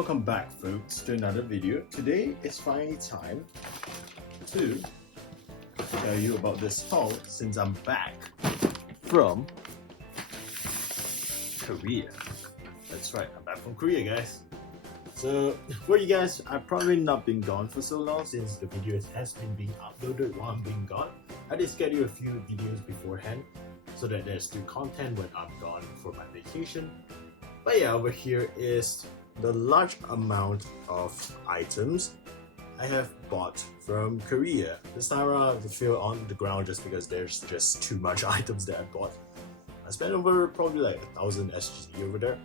welcome back folks to another video. Today is finally time to tell you about this haul since I'm back from Korea. That's right, I'm back from Korea guys. So for you guys, I've probably not been gone for so long since the video has been being uploaded while I'm being gone. I did schedule a few videos beforehand so that there's still content when I'm gone for my vacation. But yeah, over here is the large amount of items I have bought from Korea. This time around I feel on the ground just because there's just too much items that I bought. I spent over probably like 1,000 SGD over there.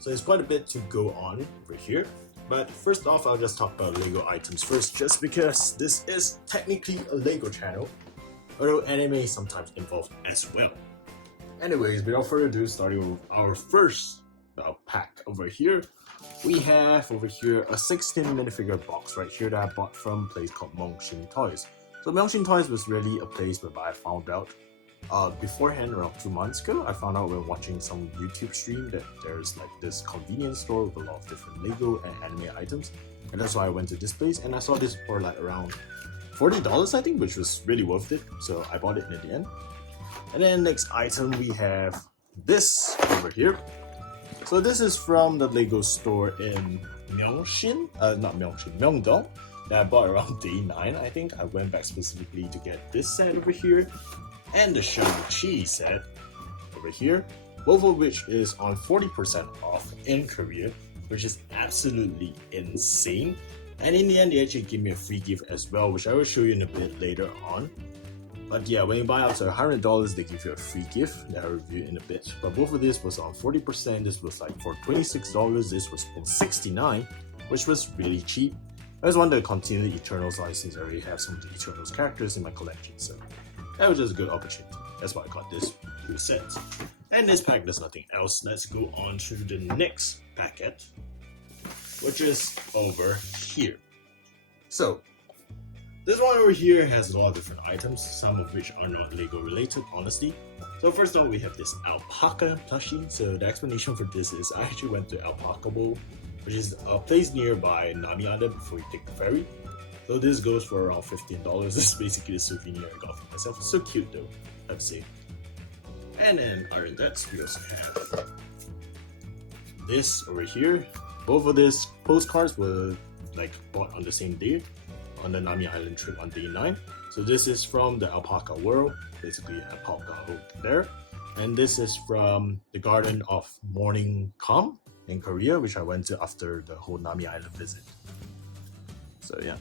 So it's quite a bit to go on over here. But first off, I'll just talk about Lego items first, just because this is technically a Lego channel, although anime is sometimes involved as well. Anyways, without further ado, starting with our first pack over here. We have over here a 16 minifigure box right here that I bought from a place called MyungShin Toys. So MyungShin Toys was really a place where I found out beforehand around 2 months ago. I found out when watching some YouTube stream that there's like this convenience store with a lot of different Lego and anime items, and that's why I went to this place and I saw this for like around $40 I think, which was really worth it, so I bought it in the end. And then next item we have this over here. So this is from the Lego store in MyungShin, Myeongdong, that I bought around day 9 I think. I went back specifically to get this set over here and the Shang-Chi set over here, both of which is on 40% off in Korea, which is absolutely insane. And in the end they actually gave me a free gift as well, which I will show you in a bit later on. But yeah, when you buy up to $100, they give you a free gift that I'll review in a bit. But both of this was on 40%. This was like for $26. This was for $69, which was really cheap. I just wanted to continue the Eternals license. I already have some of the Eternals characters in my collection, so that was just a good opportunity. That's why I got this two sets. And this pack does nothing else. Let's go on to the next packet, which is over here. So this one over here has a lot of different items, some of which are not Lego related, honestly. So first off, we have this alpaca plushie. So the explanation for this is I actually went to Alpaca Bowl, which is a place nearby Nami Island before you take the ferry. So this goes for around $15. This is basically a souvenir I got for myself. It's so cute though, I would say. And then other than that, we also have this over here. Both of these postcards were like bought on the same day, on the Nami Island trip on day 9. So this is from the alpaca world, basically a Paldal-gu, and this is from the Garden of Morning Calm in Korea, which I went to after the whole Nami Island visit. So yeah.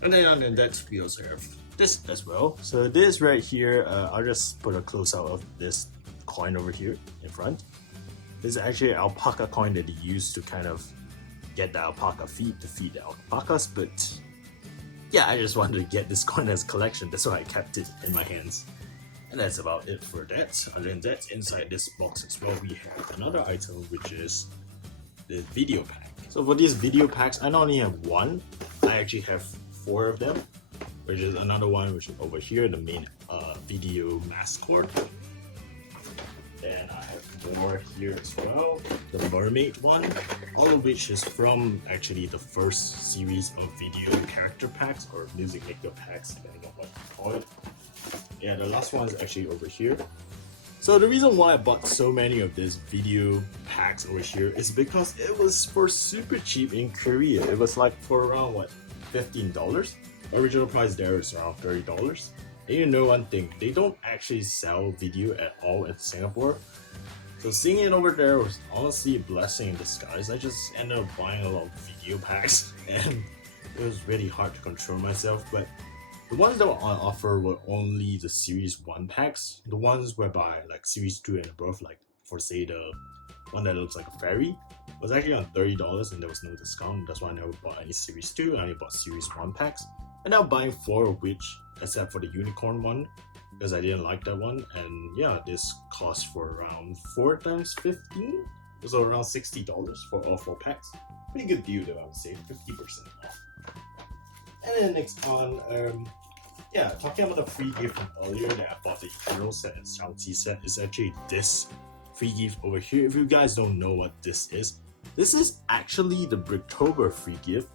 And then other than that, we also have this as well. So this right here, I'll just put a close out of this coin over here in front. This is actually an alpaca coin that they use to kind of get the alpaca feed to feed the alpacas, but yeah, I just wanted to get this coin as a collection. That's why I kept it in my hands. And that's about it for that. Other than that, inside this box as well, we have another item, which is the video pack. So for these video packs, I not only have one, I actually have 4 of them, which is another one which is over here, the main video mascot. Then I have more here as well, the mermaid one, all of which is from actually the first series of video character packs or music maker packs, depending on what you call it. Yeah, the last one is actually over here. So the reason why I bought so many of these video packs over here is because it was for super cheap in Korea. It was like for around what, $15? Original price there is around $30. And you know one thing, they don't actually sell video at all in Singapore. So seeing it over there was honestly a blessing in disguise. I just ended up buying a lot of video packs and it was really hard to control myself. But the ones that were on offer were only the Series 1 packs. The ones whereby like Series 2 and above, like for say the one that looks like a ferry, was actually on $30 and there was no discount. That's why I never bought any Series 2, I only bought Series 1 packs. And now buying 4 of which, except for the unicorn one, because I didn't like that one. And yeah, this cost for around 4 times 15, so around $60 for all 4 packs. Pretty good deal though, I would say, 50% off. And then next on, yeah, talking about the free gift from earlier that I bought, the Hero set and Shang-Chi set, is actually this free gift over here. If you guys don't know what this is, This is actually the Bricktober free gift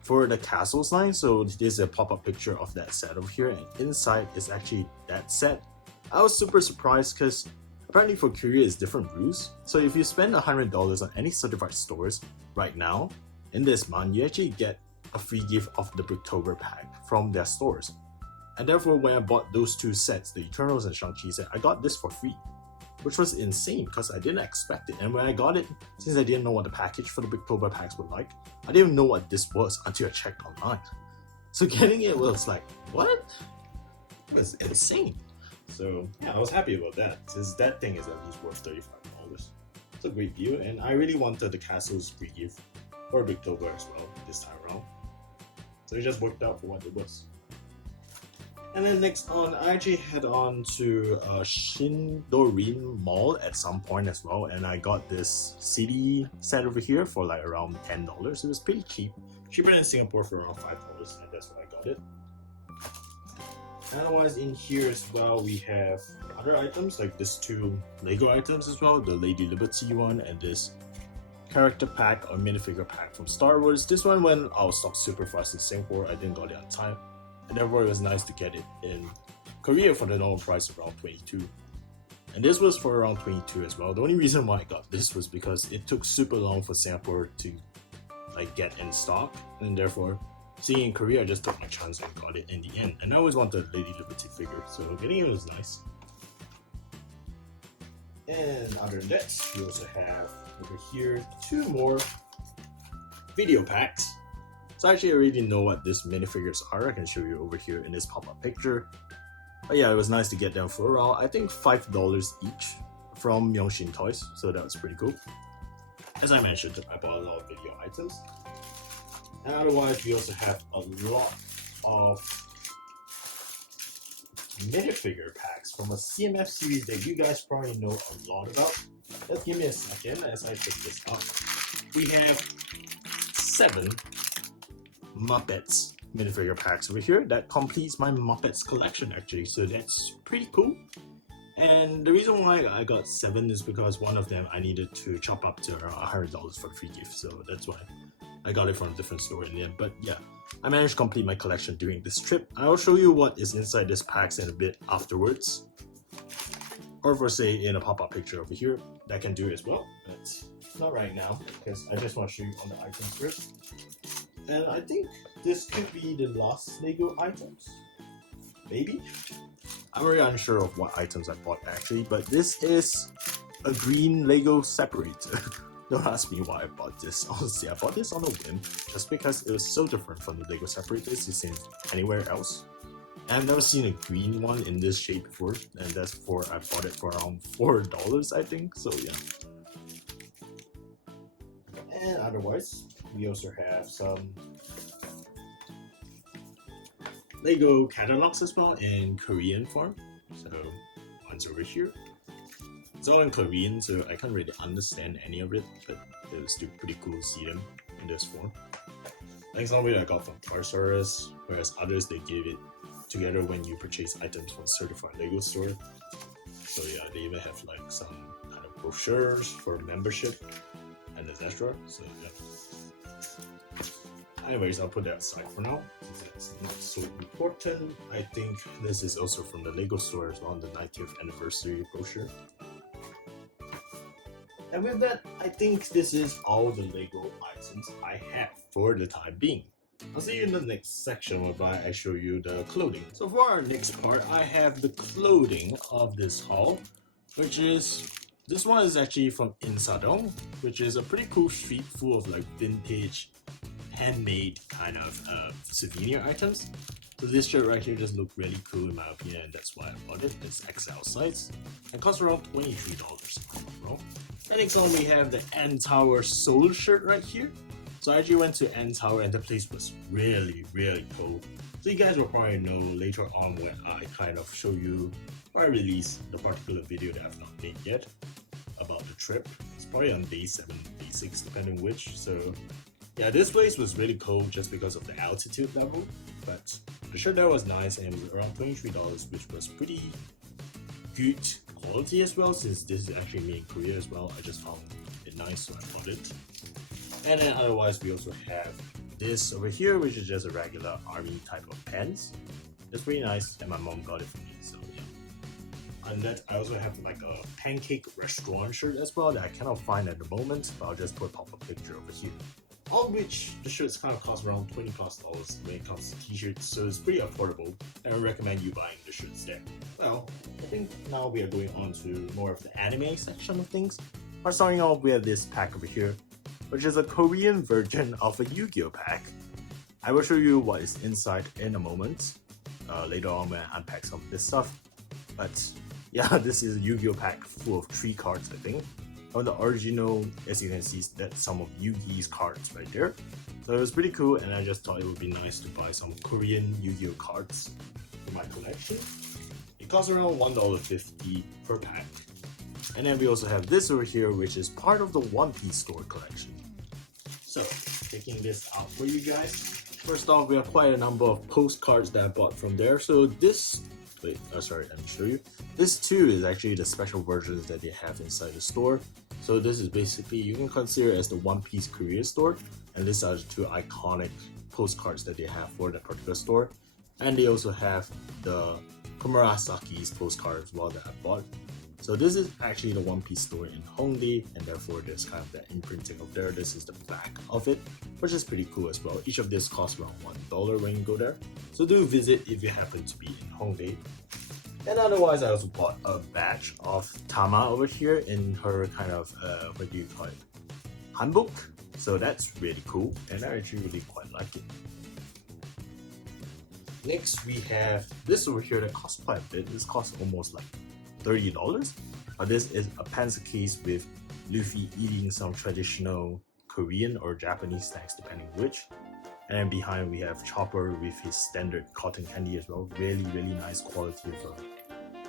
for the Castles line. So there's a pop-up picture of that set over here, and inside is actually that set. I was super surprised because apparently for Korea it's different rules. So if you spend $100 on any certified stores right now, in this month, you actually get a free gift of the Bricktober pack from their stores. And therefore, when I bought those two sets, the Eternals and Shang-Chi set, I got this for free, which was insane because I didn't expect it. And when I got it, since I didn't know what the package for the Bricktober packs were like, I didn't even know what this was until I checked online. So getting it was like, what? It was insane. So yeah, I was happy about that, since that thing is at least worth $35. It's a great deal, and I really wanted the Castles free gift for Bricktober as well this time around. So it just worked out for what it was. And then next on, I actually head on to Sindorim Mall at some point as well, and I got this CD set over here for like around $10. It was pretty cheap, cheaper than Singapore for around $5, and that's when I got it. Otherwise, in here as well, we have other items like these two Lego items as well, the Lady Liberty one and this character pack or minifigure pack from Star Wars. This one went out of stock super fast in Singapore. I didn't got it on time, and therefore it was nice to get it in Korea for the normal price of around 22. And this was for around 22 as well. The only reason why I got this was because it took super long for Singapore to like get in stock, and therefore seeing in Korea, I just took my chance and got it in the end. And I always wanted a Lady Liberty figure, so getting it was nice. And other than that, we also have over here two more video packs. So actually I already know what these minifigures are. I can show you over here in this pop-up picture. But yeah, it was nice to get them for around, I think $5 each from MyungShin Toys, so that was pretty cool. As I mentioned, I bought a lot of video items. And otherwise, we also have a lot of minifigure packs from a CMF series that you guys probably know a lot about. Just give me a second as I pick this up. We have 7 Muppets minifigure packs over here. That completes my Muppets collection actually, so that's pretty cool. And the reason why I got 7 is because one of them I needed to chop up to around $100 for the free gift, so that's why I got it from a different store in the end. But yeah, I managed to complete my collection during this trip. I'll show you what is inside this packs in a bit afterwards, or for say in a pop-up picture over here. That can do as well, but not right now because I just want to show you on the items first. And I think this could be the last Lego items, maybe. I'm really unsure of what items I bought actually, but this is a green Lego separator. Don't ask me why I bought this. Honestly, I bought this on a whim, just because it was so different from the Lego separators you've seen anywhere else. And I've never seen a green one in this shape before, and that's for I bought it for around $4, I think. So yeah. And otherwise, we also have some Lego catalogs as well in Korean form. So one's over here. It's all in Korean, so I can't really understand any of it, but it was still pretty cool to see them in this form. Like some of it I got from Tarsaurus, whereas others they give it together when you purchase items from a certified Lego store. So yeah, they even have like some kind of brochures for membership and etc. So yeah. Anyways, I'll put that aside for now. That's not so important. I think this is also from the Lego store as well, on the 90th anniversary brochure. And with that, I think this is all the Lego items I have for the time being. I'll see you in the next section whereby I show you the clothing. So for our next part, I have the clothing of this haul, which is, this one is actually from Insadong, which is a pretty cool street full of like vintage, handmade kind of souvenir items. So this shirt right here just looked really cool in my opinion, and that's why I bought it. It's XL size and costs around $23. And next on we have the N Tower Seoul shirt right here. So I actually went to N Tower and the place was really cold. So you guys will probably know later on when I kind of show you or I release the particular video that I've not made yet about the trip. It's probably on day 7, day 6 depending which. So yeah, this place was really cold just because of the altitude level, but the shirt there was nice and around $23, which was pretty good quality as well, since this is actually made in Korea as well. I just found in nice, so I bought it. And then otherwise we also have this over here, which is just a regular army type of pants. It's pretty nice, and my mom got it for me, so yeah. And then I also have like a pancake restaurant shirt as well that I cannot find at the moment, but I'll just pop a picture over here. All which the shirts kind of cost around $20+ when it comes to t-shirts, so it's pretty affordable, and I recommend you buying the shirts there. Well, I think now we are going on to more of the anime section of things. But starting off, we have this pack over here, which is a Korean version of a Yu-Gi-Oh pack. I will show you what is inside in a moment, later on when I unpack some of this stuff. But yeah, this is a Yu-Gi-Oh pack full of 3 cards, I think. On the original, as you can see, that's some of Yu-Gi's cards right there. So it was pretty cool, and I just thought it would be nice to buy some Korean Yu-Gi-Oh cards for my collection. It costs around $1.50 per pack. And then we also have this over here, which is part of the One Piece store collection. So, taking this out for you guys. First off, we have quite a number of postcards that I bought from there. So this, sorry, let me show you. This too is actually the special versions that they have inside the store. So this is basically, you can consider it as the One Piece Korea store. And these are the 2 iconic postcards that they have for that particular store. And they also have the Komurasaki's postcard as well that I bought. So this is actually the One Piece store in Hongdae, and therefore there's kind of that imprinting of there. This is the back of it, which is pretty cool as well. Each of this costs around $1 when you go there. So do visit if you happen to be in Hongdae. And otherwise, I also bought a batch of Tama over here in her kind of, what do you call it? Hanbok. So that's really cool, and I actually really quite like it. Next, we have this over here that costs quite a bit. This costs almost like $30. But this is a pencil case with Luffy eating some traditional Korean or Japanese snacks, depending which. And then behind we have Chopper with his standard cotton candy as well. Really, really nice quality of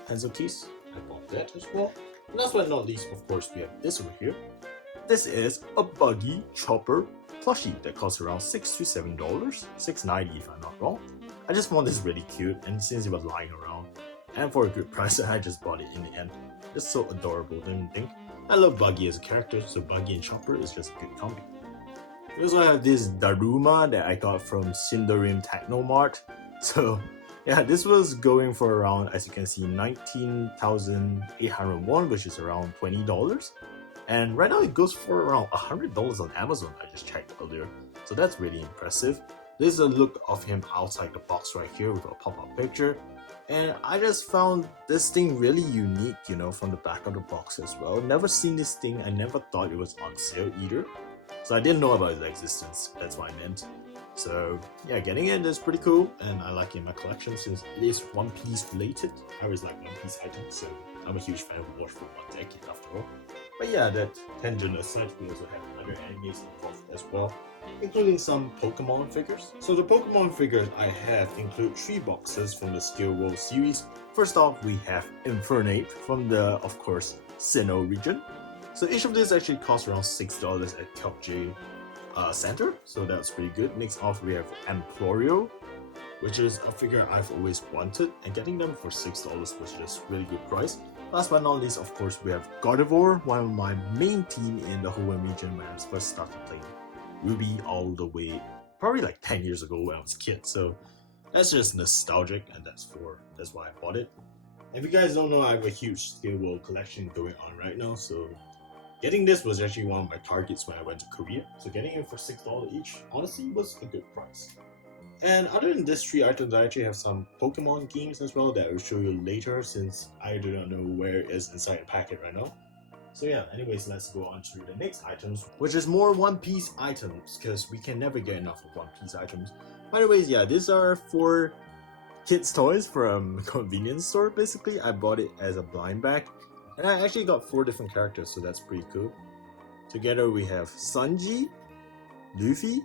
pencil case. I bought that as well. And last but not least, of course, we have this over here. This is a Buggy Chopper plushie that costs around $6 to $7, $6.90 if I'm not wrong. I just found this really cute, and since it was lying around, and for a good price, I just bought it in the end. It's so adorable, don't you think? I love Buggy as a character, so Buggy and Chopper is just a good combi. We also have this Daruma that I got from Sindorim Techno Mart. So yeah, this was going for around, as you can see, 19,800 won, which is around $20. And right now it goes for around $100 on Amazon, I just checked earlier. So that's really impressive. This is a look of him outside the box right here with a pop-up picture. And I just found this thing really unique, you know, from the back of the box as well. Never seen this thing, I never thought it was on sale either. So I didn't know about its existence, that's what I meant. So yeah, getting it is pretty cool, and I like it in my collection since it is One Piece related. I always like One Piece items, so I'm a huge fan of Watch for 1 decade after all. But yeah, that tangent aside, we also have other animes involved as well, including some Pokemon figures. So the Pokemon figures I have include 3 boxes from the Skill World series. First off, we have Infernape from the, of course, Sinnoh region. So each of these actually costs around $6 at Kukje Center, so that's pretty good. Next off, we have Emplorio, which is a figure I've always wanted, and getting them for $6 was just really good price. Last but not least, of course, we have Gardevoir, one of my main team in the Hoenn region when I first started playing Ruby all the way, probably like 10 years ago when I was a kid. So that's just nostalgic, and that's why I bought it. If you guys don't know, I have a huge Skill World collection going on right now, so getting this was actually one of my targets when I went to Korea. So getting it for $6 each, honestly, was a good price. And other than these 3 items, I actually have some Pokemon games as well that I will show you later, since I do not know where it is inside the packet right now. So yeah, anyways, let's go on to the next items, which is more One Piece items, because we can never get enough of One Piece items. Anyways, yeah, these are 4 kids' toys from a convenience store, basically. I bought it as a blind bag, and I actually got 4 different characters, so that's pretty cool. Together we have Sanji, Luffy,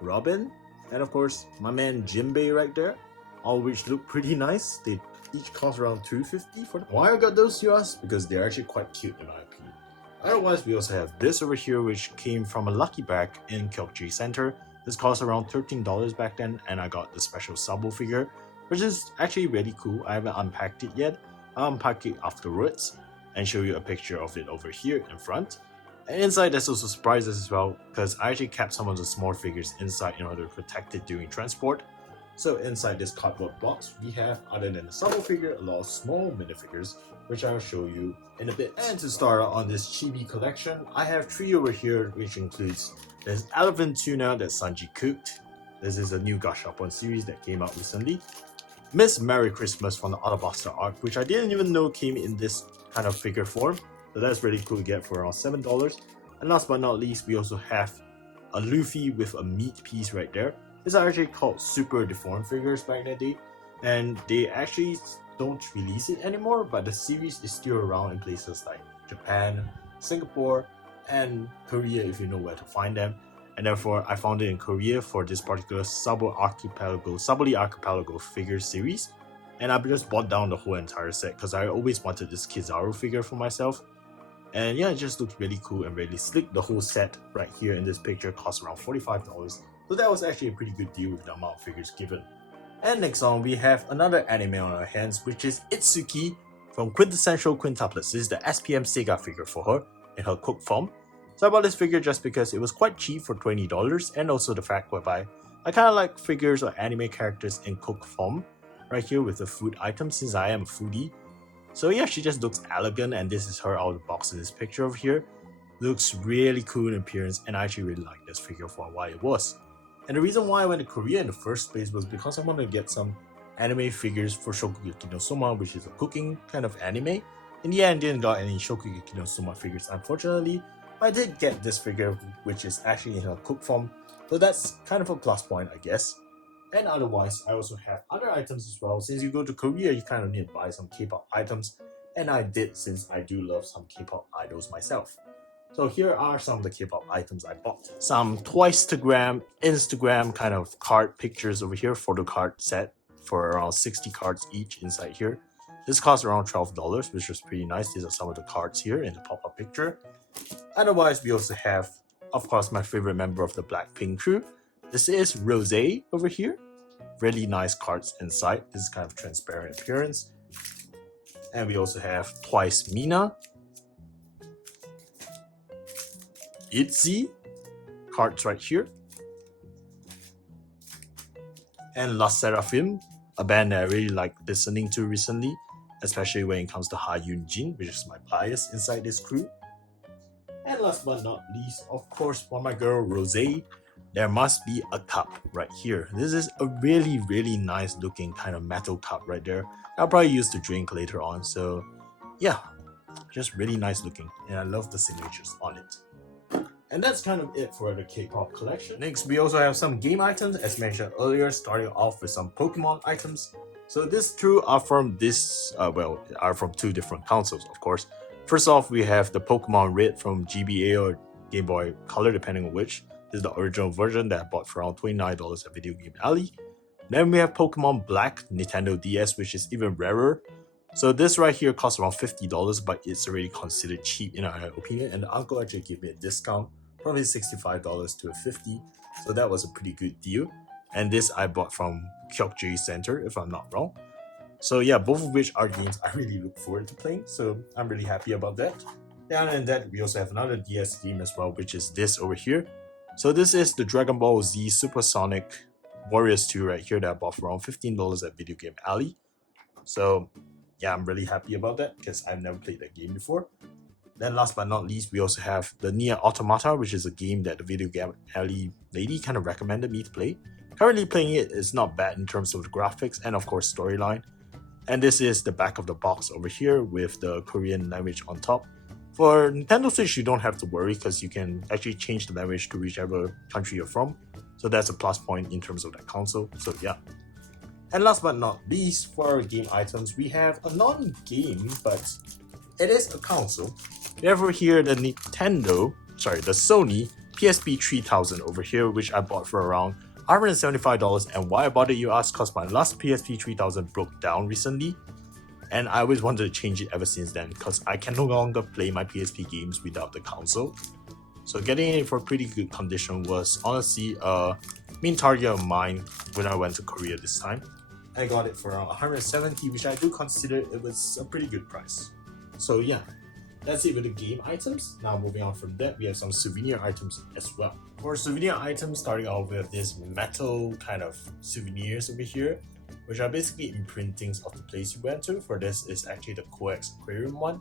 Robin, and of course my man Jinbei right there, all which look pretty nice. They each cost around $250 for them. Why I got those, you ask? Because they're actually quite cute in my opinion. Otherwise, we also have this over here, which came from a lucky bag in Kukje Center. This cost around $13 back then, and I got the special Sabo figure, which is actually really cool. I haven't unpacked it yet. I'll unpack it afterwards and show you a picture of it over here in front. And inside there's also surprises as well, because I actually kept some of the small figures inside in order to protect it during transport. So inside this cardboard box, we have, other than the subtle figure, a lot of small minifigures, which I'll show you in a bit. And to start out on this chibi collection, I have 3 over here, which includes this elephant tuna that Sanji cooked. This is a new Gashapon series that came out recently. Miss Merry Christmas from the Alabaster arc, which I didn't even know came in this kind of figure form. So that's really cool to get for around $7. And last but not least, we also have a Luffy with a meat piece right there. These are actually called Super Deformed figures back in the day, and they actually don't release it anymore, but the series is still around in places like Japan, Singapore, and Korea if you know where to find them. And therefore I found it in Korea for this particular Saboli Archipelago figure series, and I just bought down the whole entire set because I always wanted this Kizaru figure for myself. And yeah, it just looks really cool and really slick. The whole set right here in this picture costs around $45. So that was actually a pretty good deal with the amount of figures given. And next on, we have another anime on our hands, which is Itsuki from Quintessential Quintuplets. This is the SPM Sega figure for her in her cooked form. So I bought this figure just because it was quite cheap for $20, and also the fact whereby I kind of like figures or anime characters in cooked form right here with the food items, since I am a foodie. So yeah, she just looks elegant, and this is her out of the box in this picture over here. Looks really cool in appearance, and I actually really like this figure for what it was. And the reason why I went to Korea in the first place was because I wanted to get some anime figures for Shokugeki no Soma, which is a cooking kind of anime. In the end, I didn't got any Shokugeki no Soma figures, unfortunately. But I did get this figure, which is actually in her cook form, so that's kind of a plus point, I guess. And otherwise, I also have other items as well. Since you go to Korea, you kind of need to buy some K-pop items, and I did, since I do love some K-pop idols myself. So here are some of the K-pop items I bought. Some Twice-tagram, Instagram kind of card pictures over here, photo card set for around 60 cards each inside here. This costs around $12, which was pretty nice. These are some of the cards here in the pop-up picture. Otherwise, we also have, of course, my favorite member of the Blackpink crew. This is Rosé over here. Really nice cards inside. This is kind of transparent appearance. And we also have Twice Mina, ITZY, cards right here, and La Seraphim, a band that I really like listening to recently, especially when it comes to Ha Yoon-jin, which is my bias inside this crew. And last but not least, of course, for my girl Rosé, there must be a cup right here. This is a really, really nice looking kind of metal cup right there. I'll probably use to drink later on, so yeah, just really nice looking, and I love the signatures on it. And that's kind of it for the K-pop collection. Next, we also have some game items, as mentioned earlier, starting off with some Pokemon items. So these two are from are from 2 different consoles, of course. First off, we have the Pokemon Red from GBA or Game Boy Color, depending on which. This is the original version that I bought for around $29 at Video Game Alley. Then we have Pokemon Black Nintendo DS, which is even rarer. So this right here costs around $50, but it's already considered cheap in my opinion. And the uncle actually gave me a discount, probably $65 to $50. So that was a pretty good deal. And this I bought from Kukje Center, if I'm not wrong. So yeah, both of which are games I really look forward to playing. So I'm really happy about that. And other than that, we also have another DS game as well, which is this over here. So this is the Dragon Ball Z Supersonic Warriors 2 right here that I bought for around $15 at Video Game Alley. So yeah, I'm really happy about that because I've never played that game before. Then last but not least, we also have the Nier Automata, which is a game that the Video Game Alley lady kind of recommended me to play. Currently playing it is not bad in terms of the graphics and of course storyline. And this is the back of the box over here with the Korean language on top. For Nintendo Switch, you don't have to worry because you can actually change the language to whichever country you're from. So that's a plus point in terms of that console. So yeah. And last but not least, for our game items, we have a non-game, but it is a console. We have over here the Sony PSP 3000 over here, which I bought for around $175. And why I bought it, you ask, because my last PSP 3000 broke down recently. And I always wanted to change it ever since then, because I can no longer play my PSP games without the console. So getting it for pretty good condition was honestly a main target of mine when I went to Korea this time. I got it for around $170, which I do consider it was a pretty good price. So yeah. that's it with the game items. Now moving on from that, we have some souvenir items as well. For souvenir items, starting off with this metal kind of souvenirs over here, which are basically imprintings of the place you went to. For this is actually the Coex Aquarium one.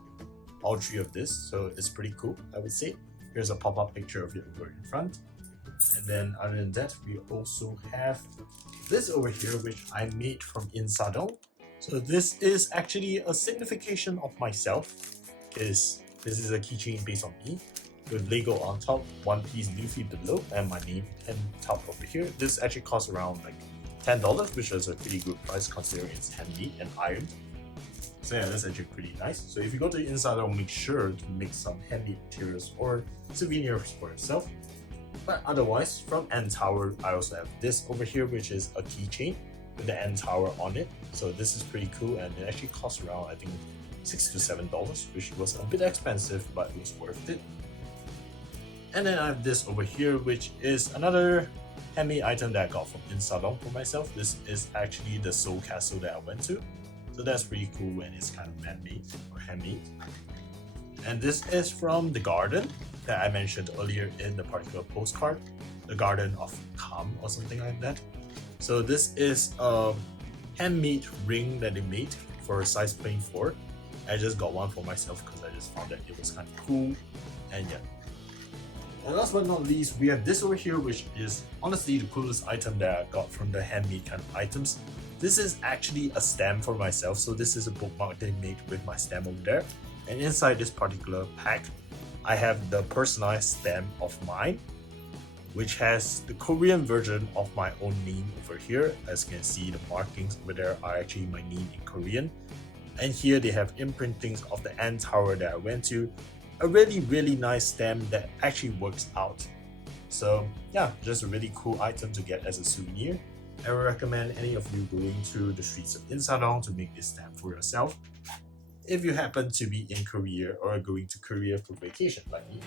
All three of this, so it's pretty cool, I would say. Here's a pop-up picture of it over in front. And then other than that, we also have this over here, which I made from Insadong. So this is actually a signification of myself. This is a keychain based on me, with Lego on top, One Piece Luffy below, and my name and top over here. This actually costs around like $10, which is a pretty good price considering it's handmade and ironed. So yeah, that's actually pretty nice. So if you go to the inside, make sure to make some handmade materials or souvenirs for yourself. But otherwise, from N Tower, I also have this over here, which is a keychain with the N Tower on it. So this is pretty cool, and it actually costs around, I think, $6 to $7, which was a bit expensive, but it was worth it. And then I have this over here, which is another handmade item that I got from Insadong for myself. This is actually the Seoul castle that I went to. So that's pretty cool when it's kind of man-made or handmade. And this is from the garden that I mentioned earlier in the particular postcard, the Garden of Calm or something like that. So this is a handmade ring that they made for a size 24. I just got one for myself because I just found that it was kind of cool. And yeah. And last but not least, we have this over here, which is honestly the coolest item that I got from the handmade kind of items. This is actually a stamp for myself. So this is a bookmark they made with my stamp over there. And inside this particular pack, I have the personalized stamp of mine, which has the Korean version of my own name over here. As you can see, the markings over there are actually my name in Korean. And here they have imprintings of the N Tower that I went to. A really nice stamp that actually works out. So yeah, just a really cool item to get as a souvenir. I would recommend any of you going to the streets of Insadong to make this stamp for yourself, if you happen to be in Korea or going to Korea for vacation like me.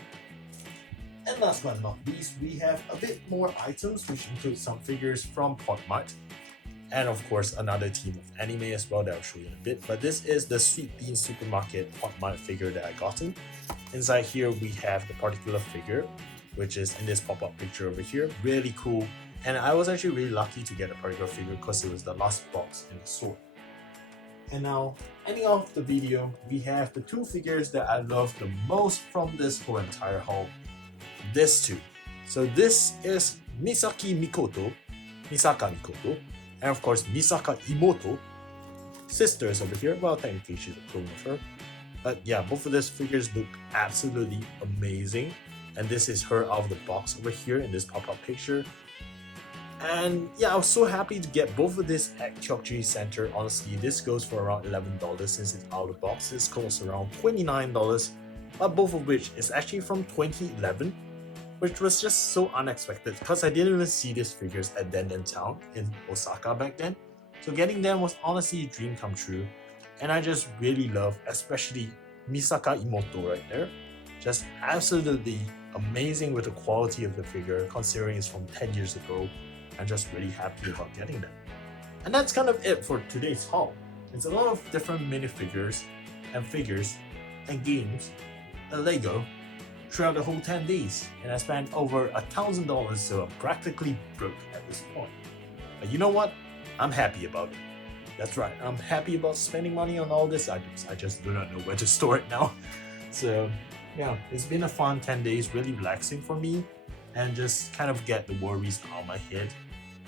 And last but not least, we have a bit more items, which include some figures from Popmart, and of course another team of anime as well that I'll show you in a bit. But this is the Sweet Bean Supermarket Popmart figure that I gotten. Inside here we have the particular figure, which is in this pop-up picture over here. Really cool. And I was actually really lucky to get a particular figure because it was the last box in the store. And now, ending off the video, we have the two figures that I love the most from this whole entire haul. These two. So this is Misaka Mikoto, and of course Misaka Imoto, sisters over here. Well, technically she's a clone of her. But yeah, both of these figures look absolutely amazing. And this is her out of the box over here in this pop-up picture. And yeah, I was so happy to get both of this at Kukje Center. Honestly, this goes for around $11 since it's out of the box. This costs around $29, but both of which is actually from 2011, which was just so unexpected because I didn't even see these figures at Den Town in Osaka back then. So getting them was honestly a dream come true. And I just really love, especially Misaka Imoto right there. Just absolutely amazing with the quality of the figure, considering it's from 10 years ago. I'm just really happy about getting them. And that's kind of it for today's haul. It's a lot of different minifigures and figures and games and Lego throughout the whole 10 days. And I spent over $1,000, so I'm practically broke at this point. But you know what? I'm happy about it. That's right, I'm happy about spending money on all these items. I just do not know where to store it now. So yeah, it's been a fun 10 days, really relaxing for me, and just kind of get the worries out of my head.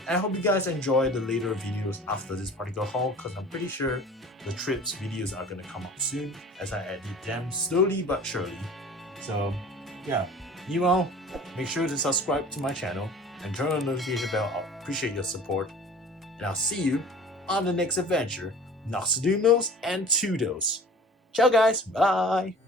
I hope you guys enjoy the later videos after this particular haul, because I'm pretty sure the trips videos are going to come up soon as I edit them slowly but surely. So yeah, meanwhile, make sure to subscribe to my channel and turn on the notification bell. I appreciate your support, and I'll see you on the next adventure, Nox Lumos Toodles. Ciao guys, bye!